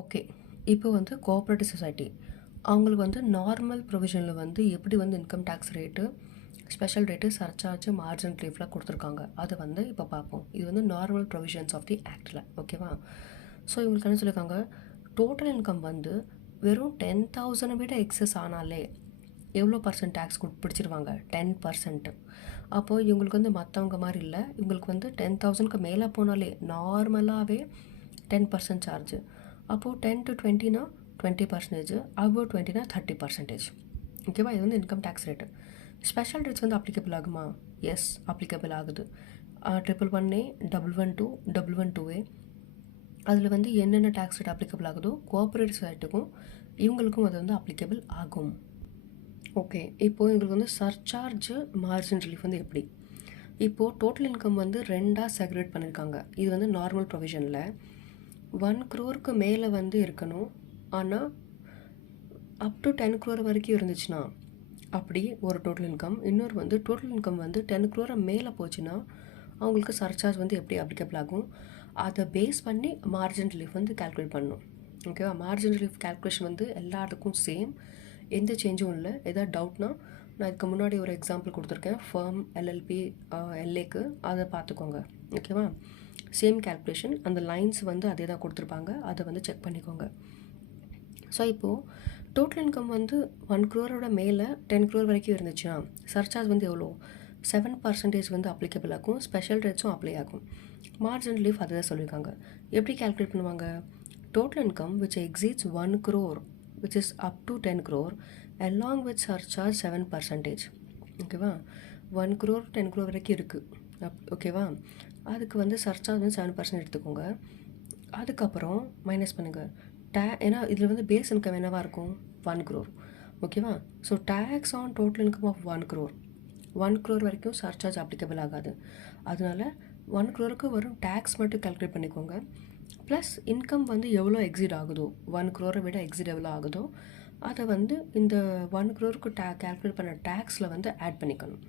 Okay. இப்போ வந்து cooperative society அவங்களுக்கு வந்து நார்மல் ப்ரொவிஷனில் வந்து எப்படி வந்து income tax rate special rate surcharge margin ரிலீஃப்லாம் கொடுத்துருக்காங்க. அதை வந்து இப்போ பார்ப்போம். இது வந்து நார்மல் ப்ரொவிஷன்ஸ் ஆஃப் தி ஆக்டில் ஓகேவா ஸோ இவங்களுக்கு என்ன சொல்லியிருக்காங்க டோட்டல் இன்கம் வந்து வெறும் டென் தௌசண்டை விட எக்ஸஸ் ஆனாலே எவ்வளோ பர்சன்ட் டேக்ஸ் கொடு பிடிச்சிருவாங்க? டென் பர்சன்ட்டு அப்போது இவங்களுக்கு வந்து மற்றவங்க மாதிரி இல்லை. இவங்களுக்கு வந்து டென் தௌசண்ட்க்கு மேலே போனாலே நார்மலாகவே டென் பர்சன்ட் சார்ஜு அப்போது டென் டு டுவெண்ட்டினா டுவெண்ட்டி பர்சன்டேஜ் அபோவ் டுவெண்ட்டினா தேர்ட்டி பர்சன்டேஜ் ஓகேவா இது வந்து income tax rate special rates வந்து அப்ளிகபிள் ஆகுமா? எஸ் அப்ளிகபிள் ஆகுது. Triple one A double one two double one two A அதில் வந்து என்னென்ன டேக்ஸ் ரேட் அப்ளிகபிள் ஆகுதோ கோஆப்ரேட்டிவ் சைட்டுக்கும் இவங்களுக்கும் அது வந்து அப்ளிகபிள் ஆகும். ஓகே இப்போது எங்களுக்கு வந்து சர்சார்ஜ் மார்ஜின் ரிலீஃப் வந்து எப்படி? இப்போது டோட்டல் இன்கம் வந்து ரெண்டாக செக்ரேட் பண்ணியிருக்காங்க இது வந்து நார்மல் ப்ரொவிஷனில் ஒன் க்ரோருக்கு மேலே வந்து இருக்கணும். ஆனால் அப் டு டென் க்ரோர் வரைக்கும் இருந்துச்சுன்னா அப்படி ஒரு டோட்டல் இன்கம் இன்னொரு வந்து டோட்டல் இன்கம் வந்து டென் க்ரோரை மேலே போச்சுன்னா அவங்களுக்கு சர்சார்ஜ் வந்து எப்படி அப்ளிகபிள் ஆகும்? அதை பேஸ் பண்ணி மார்ஜின் ரிலீஃப் வந்து கால்குலேட் பண்ணணும். ஓகேவா மார்ஜின் ரிலீஃப் கால்குலேஷன் வந்து எல்லாத்துக்கும் சேம் எந்த சேஞ்சும் இல்லை. எதாவது டவுட்னா நான் இதுக்கு முன்னாடி ஒரு எக்ஸாம்பிள் கொடுத்துருக்கேன். ஃபர்ம் எல்எல்பி எல்ஏக்கு அதை பார்த்துக்கோங்க. ஓகேவா சேம் கால்குலேஷன் அந்த லைன்ஸ் வந்து அதே தான் கொடுத்துருப்பாங்க. அதை வந்து செக் பண்ணிக்கோங்க. ஸோ இப்போது டோட்டல் இன்கம் வந்து ஒன் க்ரோரோட மேலே டென் க்ரோர் வரைக்கும் இருந்துச்சுன்னா சர்ச்சார்ஜ் வந்து எவ்வளோ? செவன் பர்சன்டேஜ் வந்து அப்ளிகபிள் ஆகும். ஸ்பெஷல் ரேட்ஸும் அப்ளை ஆகும். மார்ஜின் ரிலீஃப் அதை தான் சொல்லியிருக்காங்க. எப்படி கால்குலேட் பண்ணுவாங்க? Total income which exceeds one crore which is up to ten crore along with surcharge seven percentage ஓகேவா ஒன் க்ரோர் டென் க்ரோர் வரைக்கும் இருக்குது அப் ஓகேவா அதுக்கு வந்து சர்ச்சார்ஜ் வந்து செவன் பர்சன்ட் எடுத்துக்கோங்க. அதுக்கப்புறம் மைனஸ் பண்ணுங்கள் டே ஏன்னா இதில் வந்து பேஸ் இன்கம் என்னவாக இருக்கும்? ஒன் க்ரோர் ஓகேவா so tax on total income of one crore one crore வரைக்கும் சர்ச்சார்ஜ் அப்ளிகபிள் ஆகாது. அதனால ஒன் க்ரோருக்கு வரும் டேக்ஸ் மட்டும் கால்குலேட் பண்ணிக்கோங்க. ப்ளஸ் இன்கம் வந்து எவ்வளோ எக்ஸிட் ஆகுதோ? ஒன் க்ரோரை விட எக்ஸிட் எவ்வளோ ஆகுதோ? அதை வந்து இந்த ஒன் க்ரோருக்கு டே கால்குலேட் பண்ண டேக்ஸில் வந்து ஆட் பண்ணிக்கணும்.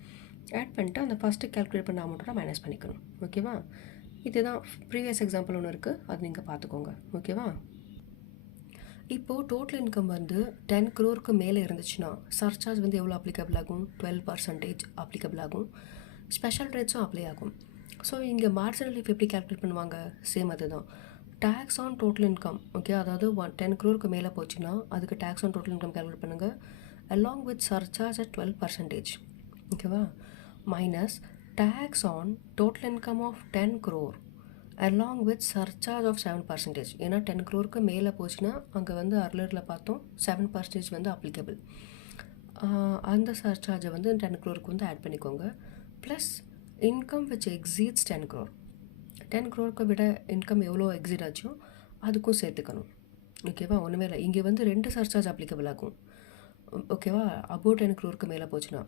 ஆட் பண்ணிட்டு அந்த ஃபஸ்ட்டு கால்குலேட் பண்ண அமௌண்ட்டோட மைனஸ் பண்ணிக்கணும். ஓகேவா இதுதான் ப்ரீவியஸ் எக்ஸாம்பிள் ஒன்று இருக்குது அது நீங்கள் பார்த்துக்கோங்க ஓகேவா இப்போது டோட்டல் இன்கம் வந்து டென் க்ரோருக்கு மேலே இருந்துச்சுன்னா சர்சார்ஜ் வந்து எவ்வளோ அப்ளிகபிள் ஆகும்? டுவெல் பர்சன்டேஜ் அப்ளிகபிள் ஆகும். ஸ்பெஷல் ரேட்ஸும் அப்ளை ஆகும். ஸோ இங்கே மார்ஜினல் லீஃப் எப்படி கால்குலேட் பண்ணுவாங்க. சேம் அதுதான். Tax on total income okay அதாவது ஒன் டென் க்ரோருக்கு மேலே போச்சுன்னா அதுக்கு tax on total income calculate பண்ணுங்கள் along with surcharge at twelve percentage ஓகேவா minus tax on total income of ten crore along with surcharge of seven percentage ஏன்னா ten க்ரோருக்கு மேலே போச்சுன்னா அங்கே வந்து அர்லரில் பார்த்தோம் செவன் பர்சன்டேஜ் வந்து அப்ளிகபிள் அந்த சர்சார்ஜை வந்து டென் க்ரோருக்கு வந்து ஆட் பண்ணிக்கோங்க. Plus income which exceeds ten crore ten க்ரோருக்கு விட இன்கம் எவ்வளோ எக்ஸிட் ஆச்சோ அதுக்கும் சேர்த்துக்கணும். ஓகேவா ஒன்றுமே இல்லை. இங்கே வந்து ரெண்டு சர்சார்ஜ் அப்ளிகபிள் ஆகும். ஓகேவா அபோவ் டென் க்ரோருக்கு மேலே போச்சுன்னா.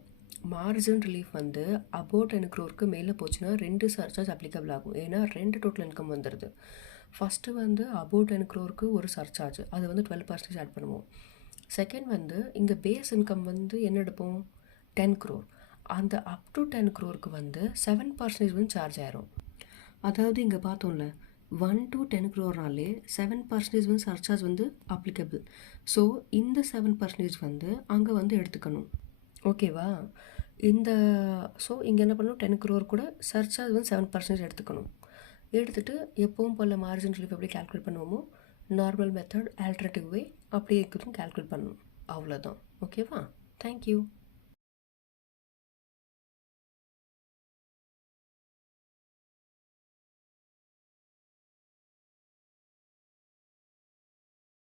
மார்ஜின் ரிலீஃப் வந்து அபோவ் டென் க்ரோருக்கு மேலே போச்சுன்னா ரெண்டு சர்ச்சார்ஜ் அப்ளிகபிள் ஆகும். ஏன்னா ரெண்டு டோட்டல் இன்கம் வந்துடுது ஃபஸ்ட்டு வந்து அபோவ் டென் க்ரோருக்கு ஒரு சர்சார்ஜ் அது வந்து டுவெல் பர்சன்டேஜ் ஆட் பண்ணுவோம். செகண்ட் வந்து இங்கே பேஸ் இன்கம் வந்து என்ன எடுப்போம்? டென் க்ரோர் அந்த அப் டு டென் க்ரோருக்கு வந்து செவன் பர்சன்டேஜ் வந்து சார்ஜ் ஆயிரும். அதாவது இங்கே பார்த்தோம்ல ஒன் டு டென் க்ரோர்னாலே செவன் பர்சன்டேஜ் வந்து சர்ச்சார்ஜ் வந்து அப்ளிகபிள் ஸோ இந்த செவன் பர்சன்டேஜ் வந்து அங்கே வந்து எடுத்துக்கணும். ஓகேவா? இந்த ஸோ இங்கே என்ன பண்ணணும்? டென் க்ரோர் கூட சர்ச்சார்ஜ் வந்து செவன் பர்சன்டேஜ் எடுத்துக்கணும். எடுத்துகிட்டு எப்பவும் போல் மார்ஜின் ரிலீஃப் எப்படி கால்குலேட் பண்ணுவோமோ நார்மல் மெத்தட் ஆல்டர்னேட்டிவ் வே அப்படியே இருக்கிறதும் கால்குலேட் பண்ணணும். அவ்வளோதான் ஓகேவா? தேங்க்யூ